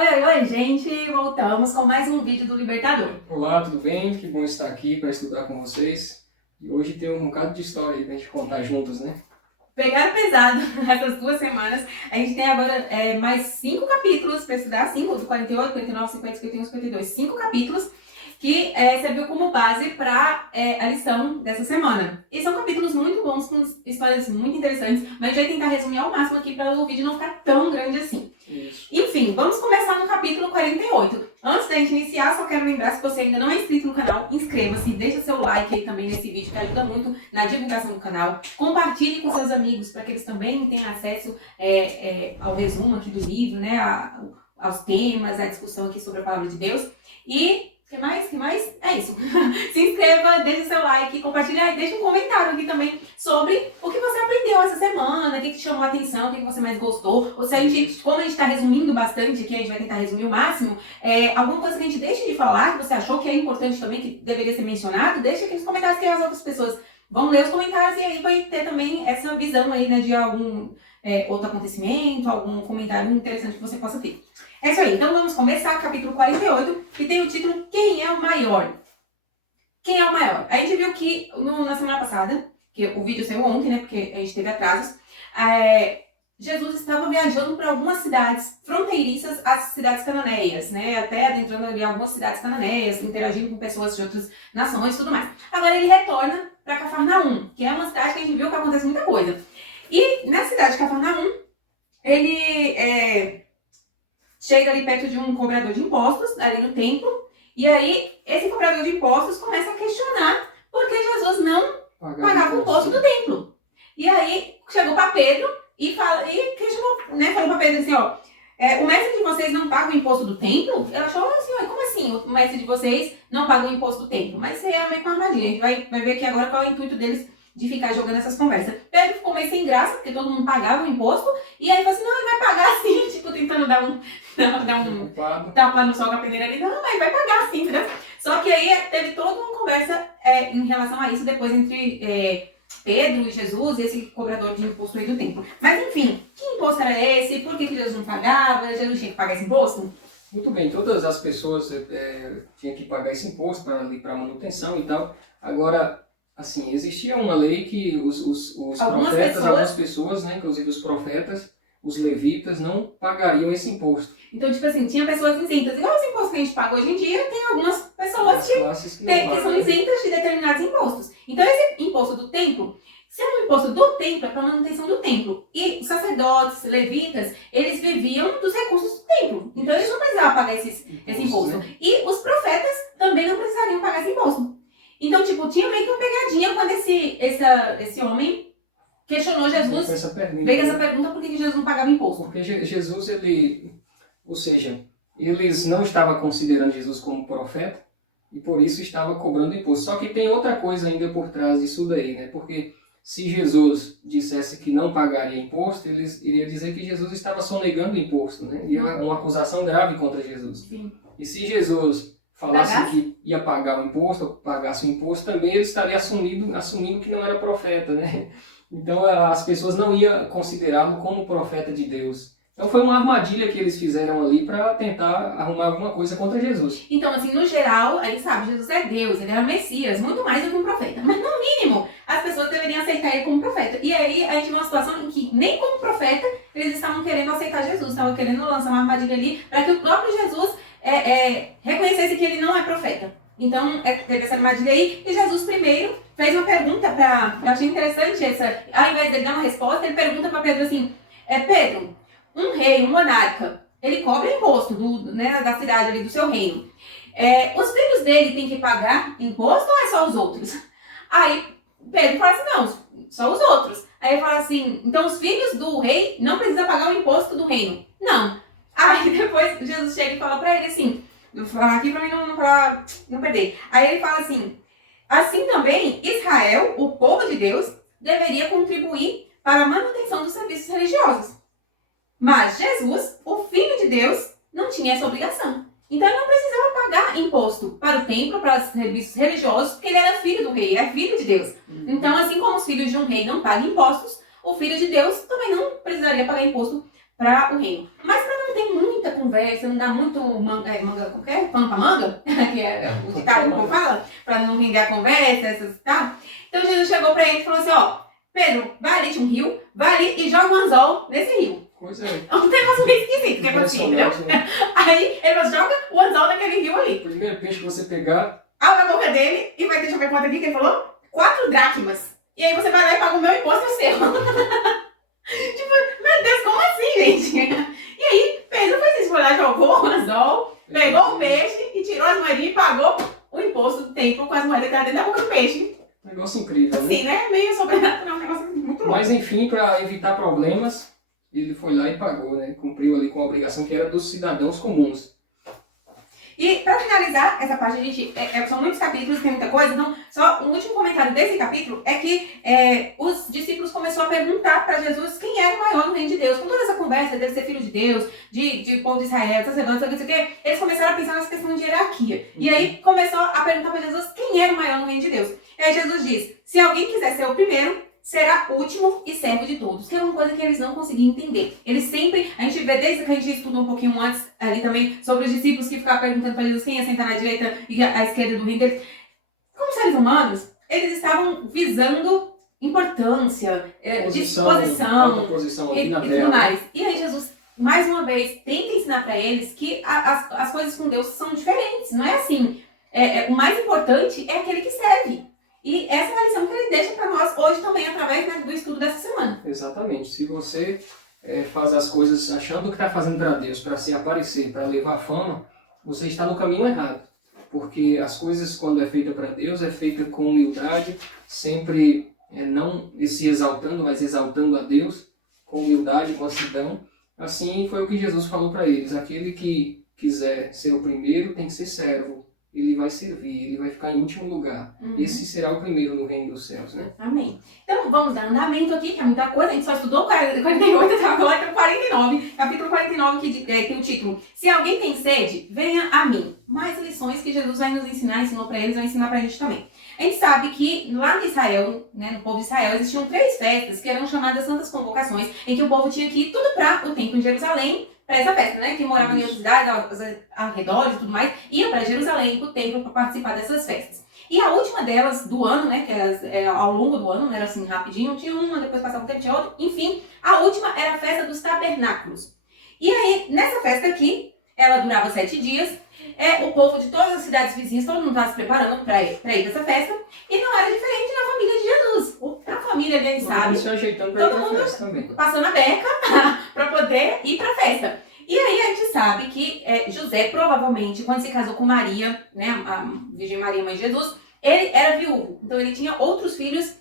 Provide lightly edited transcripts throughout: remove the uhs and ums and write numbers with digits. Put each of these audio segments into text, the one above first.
Oi, gente! Voltamos com mais um vídeo do Libertador. Olá, tudo bem? Que bom estar aqui para estudar com vocês. E hoje tem um bocado de história aí pra gente contar juntos, né? Pegaram pesado essas 2 semanas. A gente tem agora mais 5 capítulos para estudar, 5, do 48, 49, 50, 51, 52. 5 capítulos que serviu como base para a lição dessa semana. E são capítulos muito bons, com histórias muito interessantes, mas a gente vai tentar resumir ao máximo aqui para o vídeo não ficar tão grande assim. Isso. Enfim, vamos começar no capítulo 48. Antes da gente iniciar, só quero lembrar, se você ainda não é inscrito no canal, inscreva-se, deixa seu like aí também nesse vídeo, que ajuda muito na divulgação do canal. Compartilhe com seus amigos, para que eles também tenham acesso ao resumo aqui do livro, né, aos temas, à discussão aqui sobre a palavra de Deus. E que mais? É isso. Se inscreva, deixe seu like, compartilha e deixa um comentário aqui também sobre o que você aprendeu essa semana, o que te chamou a atenção, o que você mais gostou. Ou se a gente, como a gente está resumindo bastante aqui, a gente vai tentar resumir o máximo, alguma coisa que a gente deixe de falar, que você achou que é importante também, que deveria ser mencionado, deixa aqui nos comentários que as outras pessoas vão ler os comentários e aí vai ter também essa visão aí, né, de algum outro acontecimento, algum comentário interessante que você possa ter. É isso aí, então vamos começar, capítulo 48, que tem o título Quem é o Maior? Quem é o maior? A gente viu que na semana passada, que o vídeo saiu ontem, né, porque a gente teve atrasos, Jesus estava viajando para algumas cidades fronteiriças às cidades cananeias, né, até adentrando ali algumas cidades cananeias, interagindo com pessoas de outras nações e tudo mais. Agora ele retorna para Cafarnaum, que é uma cidade que a gente viu que acontece muita coisa. E na cidade de Cafarnaum, ele chega ali perto de um cobrador de impostos, ali no templo, e aí esse cobrador de impostos começa a questionar por que Jesus não pagava o imposto do templo. E aí chegou para Pedro e questionou, né, falou para Pedro assim, ó, o mestre de vocês não paga o imposto do templo? Ela achou assim, como assim o mestre de vocês não paga o imposto do templo? Mas isso aí é meio que uma armadilha, a gente vai ver aqui agora qual é o intuito deles de ficar jogando essas conversas. Pedro ficou meio sem graça, porque todo mundo pagava o imposto, e aí falou assim, não, ele vai pagar sim, tipo, tentando dar um tapa no sol com a peneira ali, não, mas vai pagar sim, entendeu? Só que aí teve toda uma conversa em relação a isso depois entre Pedro e Jesus e esse cobrador de imposto aí do templo. Mas enfim, que imposto era esse? Por que Jesus não pagava? Jesus tinha que pagar esse imposto? Muito bem, todas as pessoas tinham que pagar esse imposto para manutenção e tal. Agora, assim, existia uma lei que os profetas, algumas pessoas, né, inclusive os profetas, os levitas, não pagariam esse imposto. Então, tipo assim, tinha pessoas isentas. Igual os impostos que a gente paga hoje em dia, tem algumas pessoas que são isentas de determinados impostos. Então, esse imposto do templo, se é um imposto do templo, é para manutenção do templo. E os sacerdotes, levitas, eles viviam dos recursos do templo. Então, eles não precisavam pagar esse imposto. Né? E os profetas também não precisariam pagar esse imposto. Então, tipo, tinha meio que uma pegadinha quando esse homem questionou Jesus, veio essa pergunta por que Jesus não pagava imposto. Porque Jesus, eles não estavam considerando Jesus como profeta e por isso estava cobrando imposto. Só que tem outra coisa ainda por trás disso daí, né? Porque se Jesus dissesse que não pagaria imposto, eles iriam dizer que Jesus estava sonegando imposto, né? E é uma acusação grave contra Jesus. Sim. E se Jesus falasse que ia pagar o imposto, ou pagasse o imposto, também ele estaria assumindo que não era profeta, né? Então as pessoas não iam considerá-lo como profeta de Deus. Então foi uma armadilha que eles fizeram ali para tentar arrumar alguma coisa contra Jesus. Então, assim, no geral, a gente sabe, Jesus é Deus, ele é o Messias, muito mais do que um profeta. Mas no mínimo, as pessoas deveriam aceitar ele como profeta. E aí a gente vê uma situação em que nem como profeta eles estavam querendo aceitar Jesus, estavam querendo lançar uma armadilha ali para que o próprio Jesus reconhecesse que ele não é profeta. Então, teve essa armadilha aí, e Jesus primeiro fez uma pergunta eu achei interessante essa, ao invés dele dar uma resposta, ele pergunta para Pedro assim, Pedro, um rei, um monarca, ele cobra imposto da cidade ali, do seu reino. Os filhos dele têm que pagar imposto ou é só os outros? Aí Pedro fala assim, não, só os outros. Aí ele fala assim, então os filhos do rei não precisam pagar o imposto do reino? Não. Aí depois Jesus chega e fala para ele assim, vou falar aqui para mim não perder. Aí ele fala assim também, Israel, o povo de Deus, deveria contribuir para a manutenção dos serviços religiosos. Mas Jesus, o Filho de Deus, não tinha essa obrigação. Então ele não precisava pagar imposto para o templo, para os serviços religiosos, porque ele era filho do rei, ele é filho de Deus. Então, assim como os filhos de um rei não pagam impostos, o Filho de Deus também não precisaria pagar imposto para o reino. Mas para não tem muita conversa, não dá muito manga, como que é? Pano pra manga, que é o ditado que eu falo, pra não render a conversa, essas tal. Então Jesus chegou pra ele e falou assim, ó, Pedro, vai ali, tinha um rio, vai ali e joga um anzol nesse rio. Coisa É um negócio meio esquisito que aconteceu, entendeu? né? Aí ele falou, joga o anzol naquele rio ali. O primeiro peixe que você pegar, Abre a boca dele e vai, deixa eu ver quanto aqui que ele falou, 4 dracmas. E aí você vai lá e paga o meu imposto, é seu. Tipo, meu Deus, como assim, gente? E aí, Pedro fez isso, foi lá, jogou o anzol, pegou o peixe e tirou as moedinhas e pagou o imposto do templo com as moedas que estavam dentro da boca do peixe. negócio incrível, né? Assim, né? Meio sobrenatural, um negócio muito louco. Mas enfim, para evitar problemas, ele foi lá e pagou, né? Cumpriu ali com a obrigação que era dos cidadãos comuns. E para finalizar essa parte, a gente, são muitos capítulos, tem muita coisa, então só um último comentário desse capítulo é que os discípulos começaram a perguntar para Jesus quem era o maior no reino de Deus. Com toda essa conversa dele ser filho de Deus, de povo de Israel, sacerdote, não sei o que, eles começaram a pensar nessa questão de hierarquia. E aí começou a perguntar para Jesus quem era o maior no reino de Deus. E aí Jesus diz, se alguém quiser ser o primeiro, será último e servo de todos, que é uma coisa que eles não conseguiam entender. Eles sempre, a gente vê desde que a gente estudou um pouquinho antes ali também, sobre os discípulos que ficavam perguntando para Jesus quem ia sentar na direita e à esquerda do reino deles. Como seres humanos, eles estavam visando importância, disposição ali na e terra. tudo mais. E aí Jesus, mais uma vez, tenta ensinar para eles que as coisas com Deus são diferentes. Não é assim, o mais importante é aquele que serve. E essa é a lição que ele deixa para nós hoje também, através do estudo dessa semana. Exatamente. Se você faz as coisas achando que está fazendo para Deus, para se aparecer, para levar fama, você está no caminho errado. Porque as coisas, quando é feita para Deus, é feita com humildade, sempre não se exaltando, mas exaltando a Deus, com humildade, com mansidão. Assim foi o que Jesus falou para eles. Aquele que quiser ser o primeiro tem que ser servo. Ele vai servir, ele vai ficar em último lugar. Esse será o primeiro no reino dos céus, né? Amém. Então vamos dar andamento aqui, que é muita coisa. A gente só estudou 48 até agora, então 49. Capítulo 49, que tem o título. Se alguém tem sede, venha a mim. Mais lições que Jesus vai nos ensinar, ensinou para eles, vai ensinar pra gente também. A gente sabe que lá em Israel, né, no povo de Israel, existiam 3 festas que eram chamadas Santas Convocações, em que o povo tinha que ir tudo para o templo em Jerusalém, para essa festa, né? Quem morava em outras cidades, ao redor e tudo mais, ia para Jerusalém, para o templo, para participar dessas festas. E a última delas do ano, né? Que ao longo do ano, não era assim rapidinho, tinha uma, depois passava um tempo, tinha outra. Enfim, a última era a festa dos tabernáculos. E aí, nessa festa aqui, ela durava 7 dias. O povo de todas as cidades vizinhas, todo mundo estava se preparando para ir para essa festa. E não era diferente na família de Jesus. A família dele, sabe? Se ajeitando para ir todo para mundo festa também. Passando a beca para poder ir para a festa. E aí a gente sabe que José, provavelmente, quando se casou com Maria, né, a Virgem Maria, mãe de Jesus, ele era viúvo. Então ele tinha outros filhos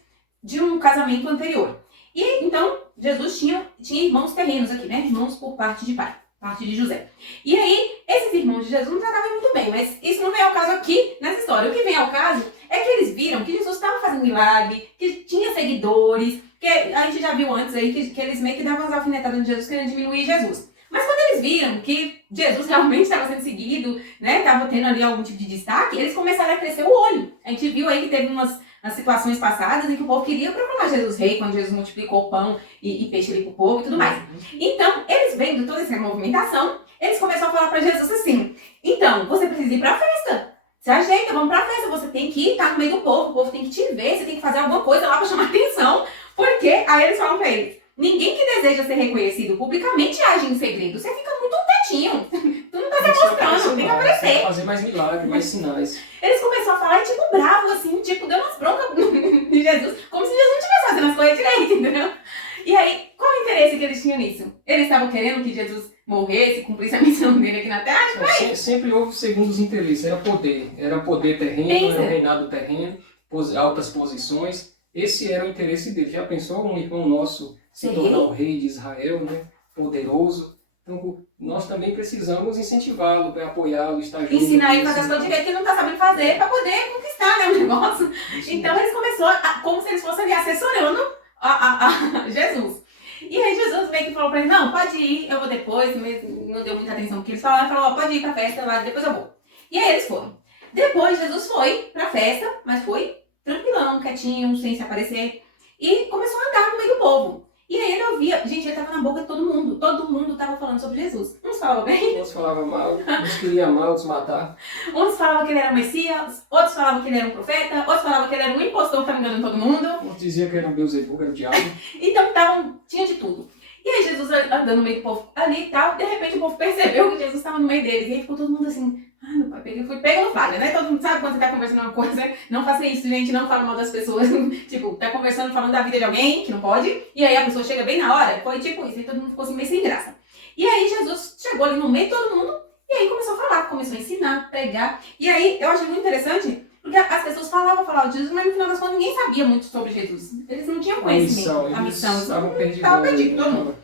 de um casamento anterior. E então Jesus tinha irmãos terrenos aqui, né? Irmãos por parte de pai, parte de José. E aí, esses irmãos de Jesus não tratavam muito bem, mas isso não vem ao caso aqui nessa história. O que vem ao caso é que eles viram que Jesus estava fazendo milagre, que tinha seguidores, que a gente já viu antes aí que eles meio que davam as alfinetadas de Jesus querendo diminuir Jesus. Mas quando eles viram que Jesus realmente estava sendo seguido, né, estava tendo ali algum tipo de destaque, eles começaram a crescer o olho. A gente viu aí que teve umas situações passadas em que o povo queria proclamar Jesus rei, quando Jesus multiplicou pão e peixe ali pro povo e tudo mais. Então, eles vendo toda essa movimentação, eles começaram a falar para Jesus assim, então, você precisa ir para a festa. Se ajeita, vamos para a festa, você tem que estar no meio do povo, o povo tem que te ver, você tem que fazer alguma coisa lá para chamar atenção, porque aí eles falam para eles, ninguém que deseja ser reconhecido publicamente age em segredo. Você fica muito quietinho. Tu não tá se mostrando, tem que aparecer. Tem que fazer mais milagres, mais sinais. Eles começaram a falar, tipo, bravo, assim, tipo, deu umas broncas de Jesus. Como se Jesus não estivesse fazendo as coisas direito, entendeu? E aí, qual o interesse que eles tinham nisso? Eles estavam querendo que Jesus morresse, cumprisse a missão dele aqui na Terra? Sempre houve segundos interesses. Era poder terreno, era o reinado terreno, altas posições. Esse era o interesse dele. Já pensou um irmão nosso se tornar o rei de Israel, né? Poderoso? Então, nós também precisamos incentivá-lo, para apoiá-lo, estar junto. Ensinar ele a fazer as coisas direito que ele não está sabendo fazer para poder conquistar, né, o negócio. Então, eles começaram como se eles fossem ali assessorando a Jesus. E aí, Jesus veio que falou para eles, não, pode ir, eu vou depois, não deu muita atenção porque eles falaram, falou, pode ir para a festa lá, depois eu vou. E aí, eles foram. Depois, Jesus foi para a festa, mas foi tranquilão, quietinho, sem se aparecer, e começou a andar no meio do povo. E aí ele ouvia, gente, ele estava na boca de todo mundo estava falando sobre Jesus. Uns falavam bem, Uns falavam mal, uns queriam mal, outros matar. uns falavam que ele era o Messias, outros falavam que ele era um profeta, outros falavam que ele era um impostor que estava enganando todo mundo. Uns diziam que era um Beelzebub, era o diabo. Então tinha de tudo. E aí Jesus andando no meio do povo ali e tal, de repente o povo percebeu que Jesus estava no meio deles. E aí ficou todo mundo assim, ah, meu pai, fui pego no flagra, né? Todo mundo sabe quando você tá conversando uma coisa, não faça isso, gente, não fala mal das pessoas. Tipo, tá conversando, falando da vida de alguém, que não pode, e aí a pessoa chega bem na hora, foi tipo isso, e todo mundo ficou assim meio sem graça. E aí Jesus chegou ali no meio de todo mundo, e aí começou a falar, começou a ensinar, pregar. E aí eu achei muito interessante, porque as pessoas falavam de Jesus, mas no final das contas ninguém sabia muito sobre Jesus. Eles não tinham conhecimento, a missão, eles estavam perdidos, todo mundo.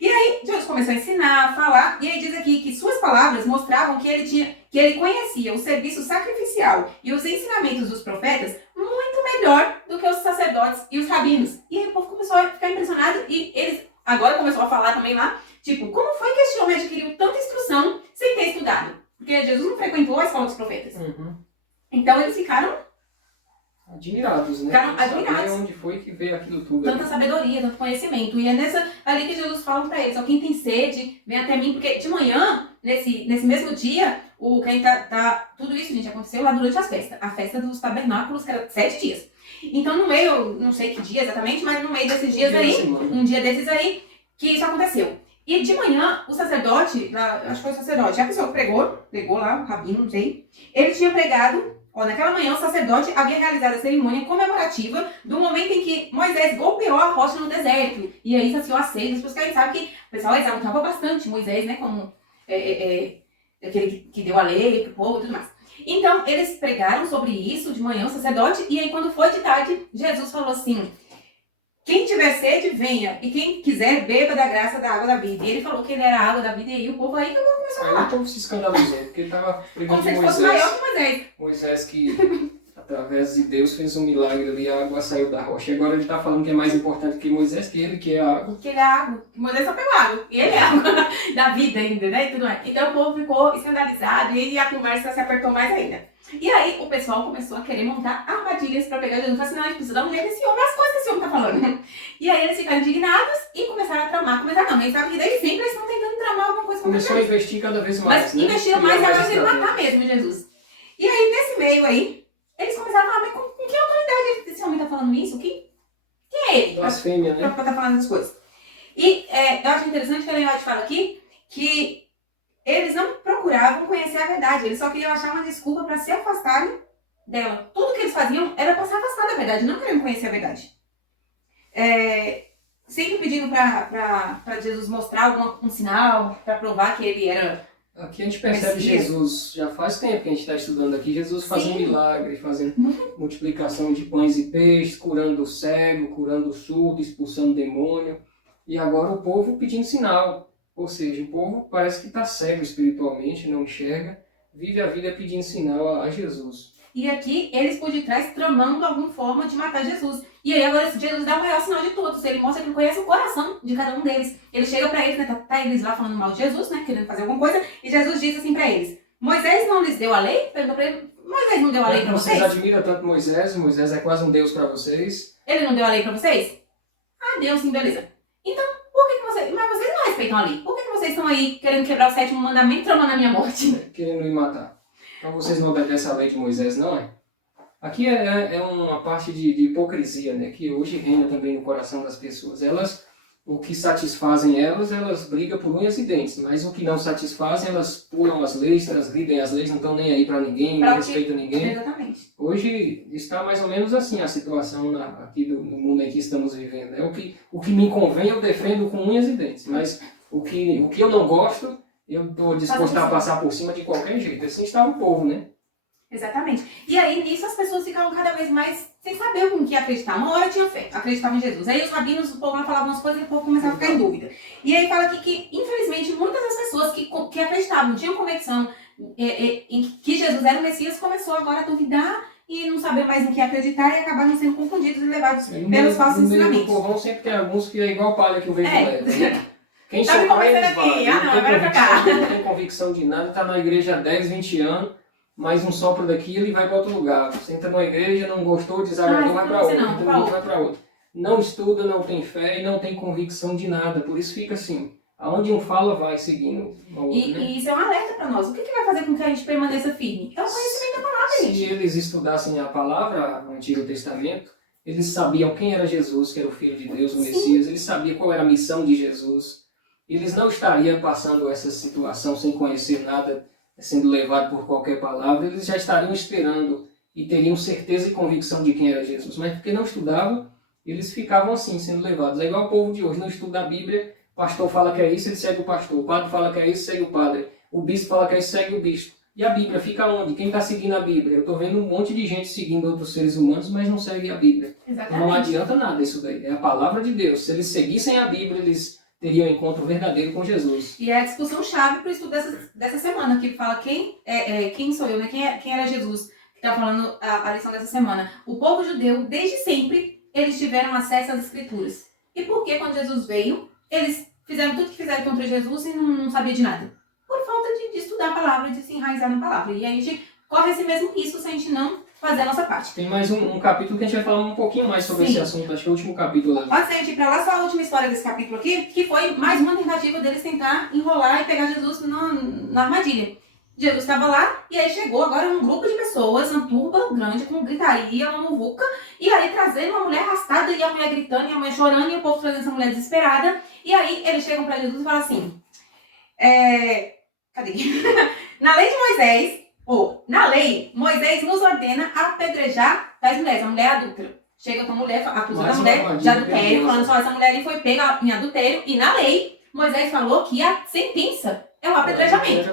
E aí Jesus começou a ensinar, a falar, e aí diz aqui que suas palavras mostravam que ele conhecia o serviço sacrificial e os ensinamentos dos profetas muito melhor do que os sacerdotes e os rabinos. E aí o povo começou a ficar impressionado e eles agora começou a falar também lá, tipo, como foi que este homem adquiriu tanta instrução sem ter estudado? Porque Jesus não frequentou a escola dos profetas. Então eles ficaram admirados, né? Ficaram admirados. Onde foi que veio aquilo tudo. Tanta sabedoria, tanto conhecimento. E é nessa ali que Jesus fala pra eles, ó, quem tem sede, vem até mim. Porque de manhã, nesse mesmo dia, tudo isso, gente, aconteceu lá durante as festas. A festa dos tabernáculos, que era 7 dias. Então, no meio, não sei que dia exatamente, mas no meio desses dias aí, um dia desses aí, que isso aconteceu. E de manhã, o sacerdote, acho que foi o sacerdote, a pessoa que pregou lá, o rabino, não sei, ele tinha pregado. Naquela manhã, o sacerdote havia realizado a cerimônia comemorativa do momento em que Moisés golpeou a rocha no deserto. E aí saciou a sede. Porque a gente sabe que o pessoal exaltava bastante Moisés, né? Como aquele que deu a lei pro povo e tudo mais. Então, eles pregaram sobre isso de manhã, o sacerdote. E aí, quando foi de tarde, Jesus falou assim, quem tiver sede, venha. E quem quiser, beba da graça da água da vida. E ele falou que ele era a água da vida. E aí o povo aí começou a falar. Aí o povo se escandalizou, porque ele estava pregando como se de ele fosse maior que Moisés. Moisés que, através de Deus, fez um milagre ali, a água saiu da rocha. E agora ele está falando que é mais importante que Moisés, que ele que é a água. Que ele é a água. Moisés só pegou água. E ele é a água da vida ainda, né? E tudo mais. Então o povo ficou escandalizado e a conversa se apertou mais ainda. E aí o pessoal começou a querer montar armadilhas pra pegar Jesus. Falei assim, não, a gente precisa dar um jeito nesse homem, as coisas que esse homem tá falando. E aí eles ficaram indignados e começaram a tramar. Começaram não, eles sabem que desde sempre eles estão tentando tramar alguma coisa contra Jesus. Começou a investir cada vez mais, mas né? investiram mais e agora querem matar mesmo Jesus. E aí nesse meio aí, eles começaram a falar, mas com que autoridade esse homem tá falando isso? Quem é ele? Blasfêmia, né? Pra tá falando essas coisas. E eu acho interessante que a Ellen White fala aqui que eles não procuravam conhecer a verdade, eles só queriam achar uma desculpa para se afastarem dela. Tudo que eles faziam era para se afastar da verdade, não queriam conhecer a verdade. Sempre pedindo para Jesus mostrar um sinal, para provar que ele era... Aqui a gente percebe Jesus, já faz tempo que a gente está estudando aqui, Jesus fazendo milagre, fazendo multiplicação de pães e peixes, curando o cego, curando o surdo, expulsando o demônio. E agora o povo pedindo sinal. Ou seja, o povo parece que está cego espiritualmente, não enxerga, vive a vida pedindo sinal a Jesus. E aqui, eles por detrás tramando alguma forma de matar Jesus. E aí agora Jesus dá o maior sinal de todos. Ele mostra que ele conhece o coração de cada um deles. Ele chega pra eles, né, tá eles lá falando mal de Jesus, né, querendo fazer alguma coisa. E Jesus diz assim pra eles, Moisés não lhes deu a lei? Perguntou pra ele, Moisés não deu a lei pra vocês? Vocês admiram tanto Moisés é quase um Deus pra vocês. Ele não deu a lei pra vocês? Ah, deu sim, beleza. Então, por que vocês... Mas vocês não respeitam a lei. Por que vocês estão aí querendo quebrar o 7º mandamento e tramando a minha morte? Querendo me matar. Então vocês não obedecem a lei de Moisés, não é? Aqui é uma parte de hipocrisia, né? Que hoje reina também no coração das pessoas. O que satisfazem elas brigam por unhas e dentes. Mas o que não satisfazem, elas pulam as leis, transgridem as leis, não estão nem aí pra ninguém, não respeitam ninguém. Exatamente. Hoje está mais ou menos assim a situação aqui no mundo em que estamos vivendo. O que me convém eu defendo com unhas e dentes. Mas o que eu não gosto, eu estou disposto a passar por cima de qualquer jeito. Assim está o povo, né? Exatamente. E aí, nisso, as pessoas ficavam cada vez mais sem saber o que acreditar. Uma hora tinha fé, acreditavam em Jesus. Aí os rabinos, o povo lá falavam umas coisas e o povo começava a ficar em dúvida. E aí fala aqui que, infelizmente, muitas das pessoas que acreditavam, tinham convicção em que Jesus era o Messias, começou agora a duvidar e não saber mais no que acreditar e acabaram sendo confundidos e levados pelos falsos ensinamentos. No povão sempre tem alguns que é igual palha que o vento leva. Né? Quem tá me convencendo aqui, agora pra cá. Não tem convicção de nada, está na igreja há 10, 20 anos, mais um sopro daquilo e vai para outro lugar. Você entra numa igreja, não gostou, desagradou, vai para outra. Vai para outra. Não estuda, não tem fé e não tem convicção de nada. Por isso fica assim. Aonde um fala, vai seguindo o outro, né? E isso é um alerta para nós. O que vai fazer com que a gente permaneça firme? É o conhecimento da palavra, Se gente. eles estudassem a palavra no Antigo Testamento, eles sabiam quem era Jesus, que era o Filho de Deus, o Messias, eles sabiam qual era a missão de Jesus. Eles não estariam passando essa situação sem conhecer nada, sendo levado por qualquer palavra, eles já estariam esperando e teriam certeza e convicção de quem era Jesus. Mas porque não estudavam, eles ficavam assim, sendo levados. É igual o povo de hoje, não estuda a Bíblia, o pastor fala que é isso, ele segue o pastor. O padre fala que é isso, segue o padre. O bispo fala que é isso, segue o bispo. E a Bíblia fica onde? Quem está seguindo a Bíblia? Eu estou vendo um monte de gente seguindo outros seres humanos, mas não segue a Bíblia. Exatamente. Não adianta nada isso daí. É a palavra de Deus. Se eles seguissem a Bíblia, eles teriam um encontro verdadeiro com Jesus. E é a discussão chave para o estudo dessa semana, que fala quem sou eu, né? Quem era Jesus, que está falando a lição dessa semana. O povo judeu, desde sempre, eles tiveram acesso às Escrituras. E por que, quando Jesus veio, eles fizeram tudo que fizeram contra Jesus e não sabiam de nada? Por falta de estudar a palavra, de se enraizar na palavra. E a gente corre esse mesmo risco se a gente não fazer a nossa parte. Tem mais um capítulo que a gente vai falar um pouquinho mais sobre esse assunto. Acho que é o último capítulo. Pode ser a gente ir pra lá, só a última história desse capítulo aqui, que foi mais uma tentativa deles tentar enrolar e pegar Jesus na armadilha. Jesus estava lá e aí chegou agora um grupo de pessoas, uma turba grande, com gritaria, uma muvuca, e aí trazendo uma mulher arrastada e a mulher gritando e a mulher chorando e o povo trazendo essa mulher desesperada. E aí eles chegam para Jesus e falam assim, cadê? Na lei de Moisés, na lei, Moisés nos ordena apedrejar as mulheres, a mulher adúltera. Chega com a mulher, acusando a mulher de adultério, falando só essa mulher foi pega em adultério, e na lei, Moisés falou que a sentença é o apedrejamento.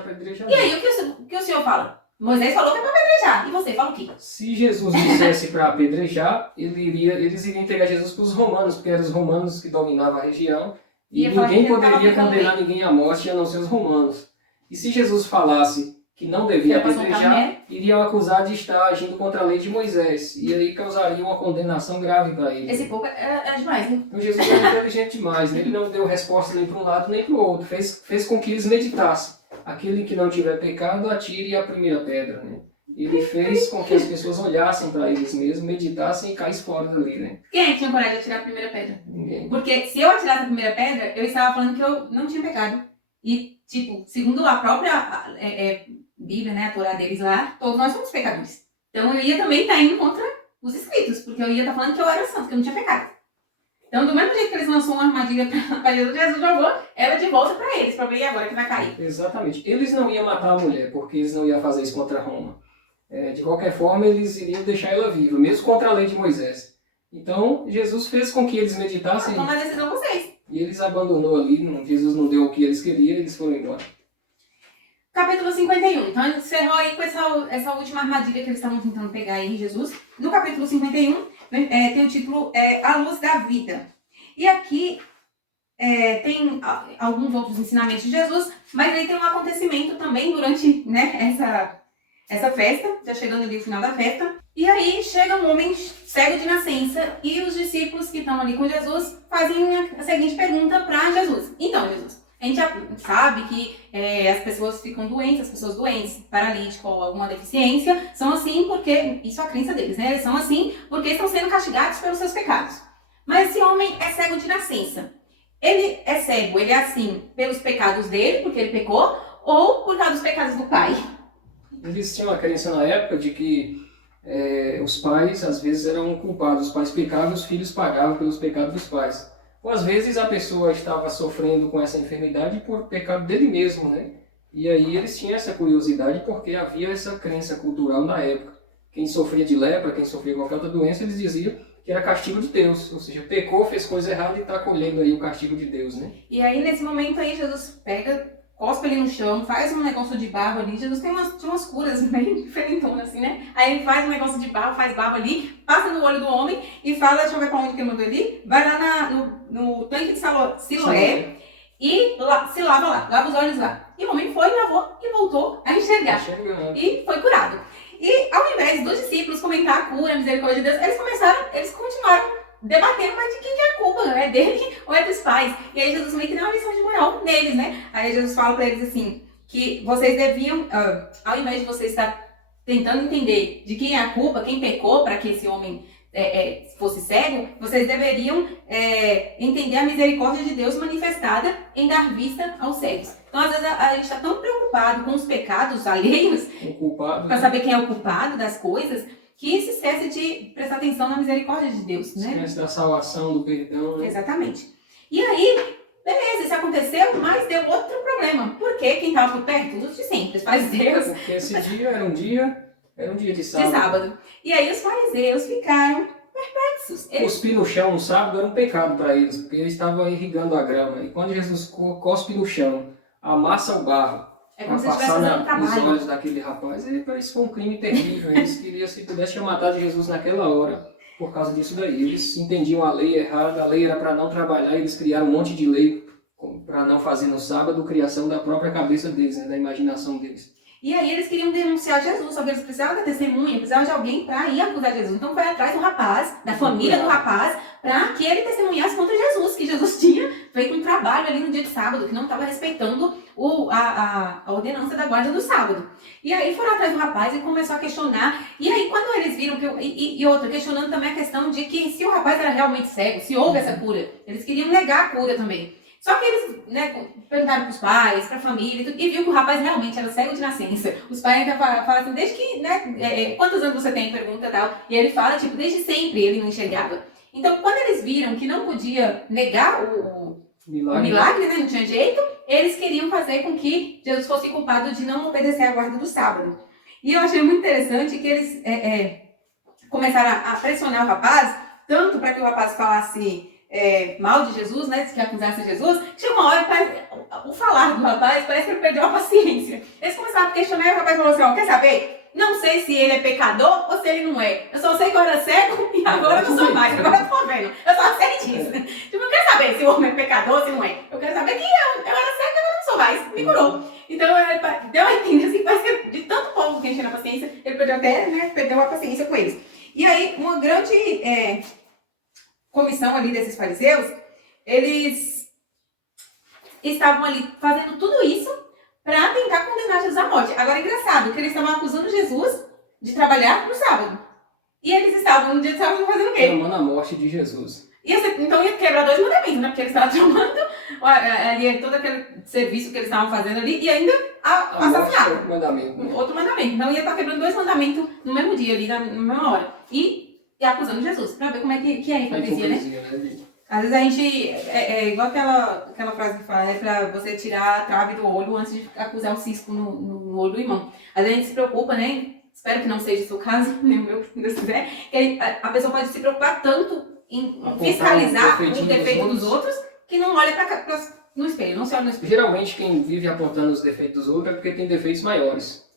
E aí, o que o senhor fala? Moisés falou que é para apedrejar, e você fala o quê? Se Jesus dissesse para apedrejar, eles iriam entregar Jesus para os romanos, porque eram os romanos que dominavam a região, e ninguém poderia condenar ninguém à morte, a não ser os romanos. E se Jesus falasse que não devia apedrejar, iriam acusar de estar agindo contra a lei de Moisés. E aí causaria uma condenação grave para ele. Esse povo é demais, né? Então Jesus era inteligente demais, né? Ele não deu resposta nem para um lado nem para o outro. Fez com que eles meditassem. Aquele que não tiver pecado, atire a primeira pedra, né? Ele fez com que as pessoas olhassem para eles mesmos, meditassem e caíssem fora dali, né? Quem tinha coragem de atirar a primeira pedra? Ninguém. Porque se eu atirasse a primeira pedra, eu estava falando que eu não tinha pecado. E, segundo a própria Bíblia, né, a Torá deles lá, todos nós somos pecadores. Então eu ia também estar indo contra os escritos, porque eu ia estar falando que eu era santo, que eu não tinha pecado. Então, do mesmo jeito que eles lançou uma armadilha para Jesus, Jesus jogou ela de volta para eles, para ver e agora que vai cair. Exatamente. Eles não iam matar a mulher, porque eles não iam fazer isso contra Roma. De qualquer forma, eles iriam deixar ela viva, mesmo contra a lei de Moisés. Então, Jesus fez com que eles meditassem. Toma a decisão vocês. E eles abandonou ali, Jesus não deu o que eles queriam, eles foram embora. Capítulo 51. Então, ele encerrou aí com essa última armadilha que eles estavam tentando pegar aí em Jesus. No capítulo 51, tem o título A Luz da Vida. E aqui tem alguns outros ensinamentos de Jesus, mas aí tem um acontecimento também durante, né, essa festa, já chegando ali o final da festa. E aí chega um homem cego de nascença e os discípulos que estão ali com Jesus fazem a seguinte pergunta para Jesus. Então, Jesus, a gente já sabe que as pessoas ficam doentes, as pessoas doentes, paralíticas ou alguma deficiência, são assim porque, isso é a crença deles, né? Eles são assim porque estão sendo castigados pelos seus pecados. Mas esse homem é cego de nascença. Ele é cego, ele é assim pelos pecados dele, porque ele pecou, ou por causa dos pecados do pai? Eles tinham a crença na época de que os pais, às vezes, eram culpados. Os pais pecavam, os filhos pagavam pelos pecados dos pais. Ou às vezes a pessoa estava sofrendo com essa enfermidade por pecado dele mesmo, né? E aí eles tinham essa curiosidade porque havia essa crença cultural na época. Quem sofria de lepra, quem sofria qualquer outra doença, eles diziam que era castigo de Deus. Ou seja, pecou, fez coisa errada e está colhendo aí o castigo de Deus, né? E aí nesse momento aí Jesus pega, cospe ali no chão, faz um negócio de barro ali. Jesus tem umas curas meio diferentonas assim, né? Aí ele faz um negócio de barro, faz barro ali, passa no olho do homem e fala, deixa eu ver pra onde que ele mandou ali, vai lá no tanque de Siloé e se lava lá, lava os olhos lá. E o homem foi, lavou e voltou a enxergar. E foi curado. E ao invés dos discípulos comentar a cura, a misericórdia de Deus, eles continuaram debatendo, mas de quem que é a culpa? É dele ou é dos pais? E aí Jesus meio que dá uma lição de moral neles, né? Aí Jesus fala pra eles assim, que vocês deviam, ao invés de vocês estar tentando entender de quem é a culpa, quem pecou para que esse homem fosse cego, vocês deveriam entender a misericórdia de Deus manifestada em dar vista aos cegos. Então, às vezes, a gente está tão preocupado com os pecados alheios, para saber quem é o culpado das coisas, que se esquece de prestar atenção na misericórdia de Deus, né? Esquece da salvação, do perdão, né? Exatamente. E aí, beleza, isso aconteceu, mas deu outro problema. Porque quem estava por perto? Os de sempre, os fariseus. Porque esse dia era um dia de sábado. De sábado. E aí os fariseus ficaram perplexos. Cuspir no chão no sábado era um pecado para eles, porque eles estavam irrigando a grama. E quando Jesus cospe no chão, amassa o barro, como se para estivesse passar fazendo um nos trabalho. olhos daquele rapaz, isso foi um crime terrível. Eles queriam, se pudesse, ter matado Jesus naquela hora, por causa disso daí. Eles entendiam a lei errada, a lei era para não trabalhar, eles criaram um monte de lei para não fazer no sábado, criação da própria cabeça deles, né, da imaginação deles. E aí eles queriam denunciar Jesus, só que eles precisavam da testemunha, precisavam de alguém para ir acusar Jesus. Então foi atrás do rapaz, da família do rapaz, para que ele testemunhasse contra Jesus, que Jesus tinha feito um trabalho ali no dia de sábado, que não estava respeitando a ordenança da guarda do sábado. E aí foram atrás do rapaz e começou a questionar. E aí quando eles viram que... E outra, questionando também a questão de que se o rapaz era realmente cego, se houve essa cura, eles queriam negar a cura também. Só que eles, né, perguntaram pros pais, pra família, e viu que o rapaz realmente era cego de nascença. Os pais ainda falam assim, desde que, né, quantos anos você tem? Pergunta e tal. E ele fala, tipo, desde sempre ele não enxergava. Então, quando eles viram que não podia negar o milagre, né, não tinha jeito, eles queriam fazer com que Jesus fosse culpado de não obedecer à guarda do sábado. E eu achei muito interessante que eles começaram a pressionar o rapaz, tanto para que o rapaz falasse mal de Jesus, né, que acusasse Jesus, tinha uma hora que o falar do rapaz parece que ele perdeu a paciência. Eles começaram a questionar e o rapaz falou assim, ó, quer saber? Não sei se ele é pecador ou se ele não é. Eu só sei que eu era cego e agora eu não sou mais. Agora eu tô vendo. Eu só sei disso. Tipo, eu quero saber se o homem é pecador ou se não é. Eu quero saber que eu era cego e agora eu não sou mais. Me curou. Então, deu a entender assim, parece que de tanto povo que encheu na paciência, ele perdeu até, né, perdeu a paciência com eles. E aí, uma grande comissão ali desses fariseus, eles estavam ali fazendo tudo isso para tentar condenar Jesus à morte. Agora, é engraçado que eles estavam acusando Jesus de trabalhar no sábado. E eles estavam no dia de sábado fazendo o quê? Tramando a morte de Jesus. Então ia quebrar 2 mandamentos, né? Porque eles estavam tramando ali todo aquele serviço que eles estavam fazendo ali e ainda assassinaram. Outro mandamento. Outro mandamento. Então ia estar quebrando 2 mandamentos no mesmo dia, ali na mesma hora. E acusando Jesus, pra ver como é que é a hipocrisia, né? Às vezes a gente, igual aquela frase que fala, pra você tirar a trave do olho antes de acusar o cisco no olho do irmão. Às vezes a gente se preocupa, né? Espero que não seja o seu caso, nem o meu, se Deus quiser. A pessoa pode se preocupar tanto em fiscalizar o defeito dos outros, que não olha no espelho, não se olha no espelho. Geralmente quem vive apontando os defeitos dos outros é porque tem defeitos maiores.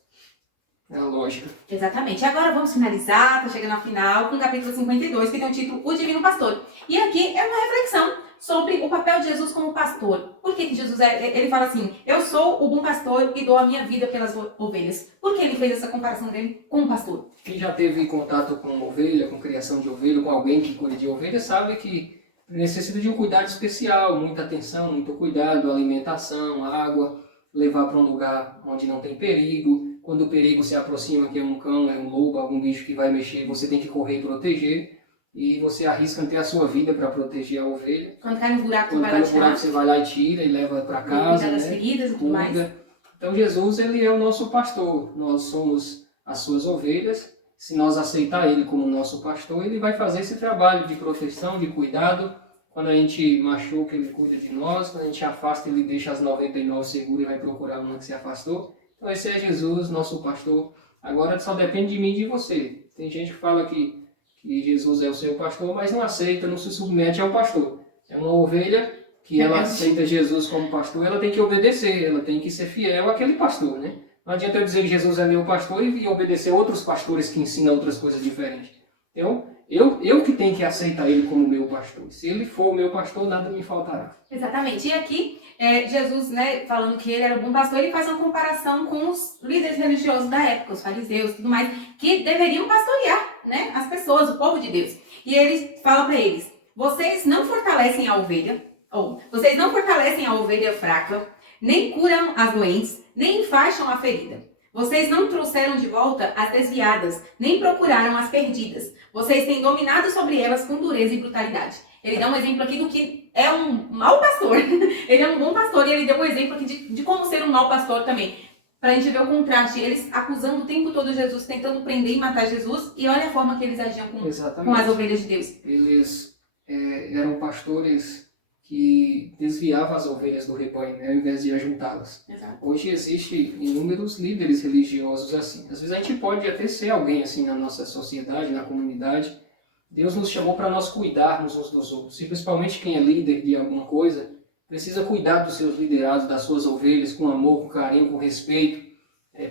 É a lógica. Exatamente. Agora vamos finalizar, tá chegando ao final, com o capítulo 52, que tem o título O Divino Pastor. E aqui é uma reflexão sobre o papel de Jesus como pastor. Por que Jesus ele fala assim, eu sou o bom pastor e dou a minha vida pelas ovelhas. Por que ele fez essa comparação dele com o pastor? Quem já teve contato com ovelha, com criação de ovelha, com alguém que cuida de ovelha, sabe que necessita de um cuidado especial, muita atenção, muito cuidado, alimentação, água, levar para um lugar onde não tem perigo. Quando o perigo se aproxima, que é um cão, é um lobo, algum bicho que vai mexer, você tem que correr e proteger. E você arrisca ter a sua vida para proteger a ovelha. Quando cai no buraco, Quando cai no buraco, você vai lá e tira e leva para casa. Cuida das feridas e tudo mais. Então Jesus, ele é o nosso pastor. Nós somos as suas ovelhas. Se nós aceitar ele como nosso pastor, ele vai fazer esse trabalho de proteção, de cuidado. Quando a gente machuca, ele cuida de nós. Quando a gente afasta, ele deixa as 99 seguras e vai procurar uma que se afastou. Então esse é Jesus, nosso pastor. Agora só depende de mim e de você. Tem gente que fala que Jesus é o seu pastor, mas não aceita, não se submete ao pastor. É uma ovelha que ela aceita Jesus como pastor, ela tem que obedecer, ela tem que ser fiel àquele pastor, né? Não adianta eu dizer que Jesus é meu pastor e obedecer outros pastores que ensinam outras coisas diferentes. Então, eu que tenho que aceitar ele como meu pastor. Se ele for o meu pastor, nada me faltará. Exatamente. E aqui, Jesus, né, falando que ele era o bom pastor, ele faz uma comparação com os líderes religiosos da época, os fariseus e tudo mais, que deveriam pastorear, né, as pessoas, o povo de Deus. E ele fala para eles, vocês não fortalecem a ovelha, fraca, nem curam as doentes, nem enfaixam a ferida. Vocês não trouxeram de volta as desviadas, nem procuraram as perdidas. Vocês têm dominado sobre elas com dureza e brutalidade. Ele dá um exemplo aqui do que é um mau pastor. Ele é um bom pastor e ele deu um exemplo aqui de como ser um mau pastor também. Para a gente ver o contraste. Eles acusando o tempo todo Jesus, tentando prender e matar Jesus. E olha a forma que eles agiam com as ovelhas de Deus. Eles eram pastores que desviavam as ovelhas do rebanho, né, ao invés de ajuntá-las. Hoje existe inúmeros líderes religiosos assim. Às vezes a gente pode até ser alguém assim na nossa sociedade, na comunidade. Deus nos chamou para nós cuidarmos uns dos outros. E principalmente quem é líder de alguma coisa, precisa cuidar dos seus liderados, das suas ovelhas, com amor, com carinho, com respeito,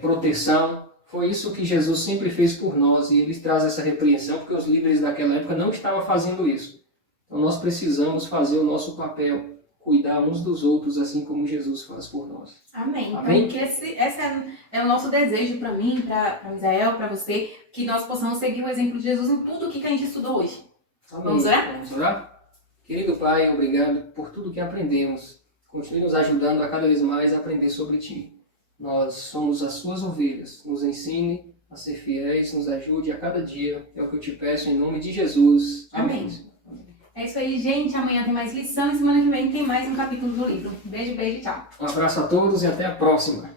proteção. Foi isso que Jesus sempre fez por nós e ele traz essa repreensão porque os líderes daquela época não estavam fazendo isso. Então nós precisamos fazer o nosso papel, cuidar uns dos outros assim como Jesus faz por nós. Amém. Amém? Então, esse é o nosso desejo para mim, para Israel, para você, que nós possamos seguir o exemplo de Jesus em tudo o que a gente estudou hoje. Amém. Vamos orar? Vamos orar? Querido Pai, obrigado por tudo que aprendemos. Continue nos ajudando a cada vez mais a aprender sobre Ti. Nós somos as Suas ovelhas. Nos ensine a ser fiéis, nos ajude a cada dia. É o que eu te peço em nome de Jesus. Amém. É isso aí, gente. Amanhã tem mais lição e semana que vem tem mais um capítulo do livro. Beijo, beijo, tchau. Um abraço a todos e até a próxima.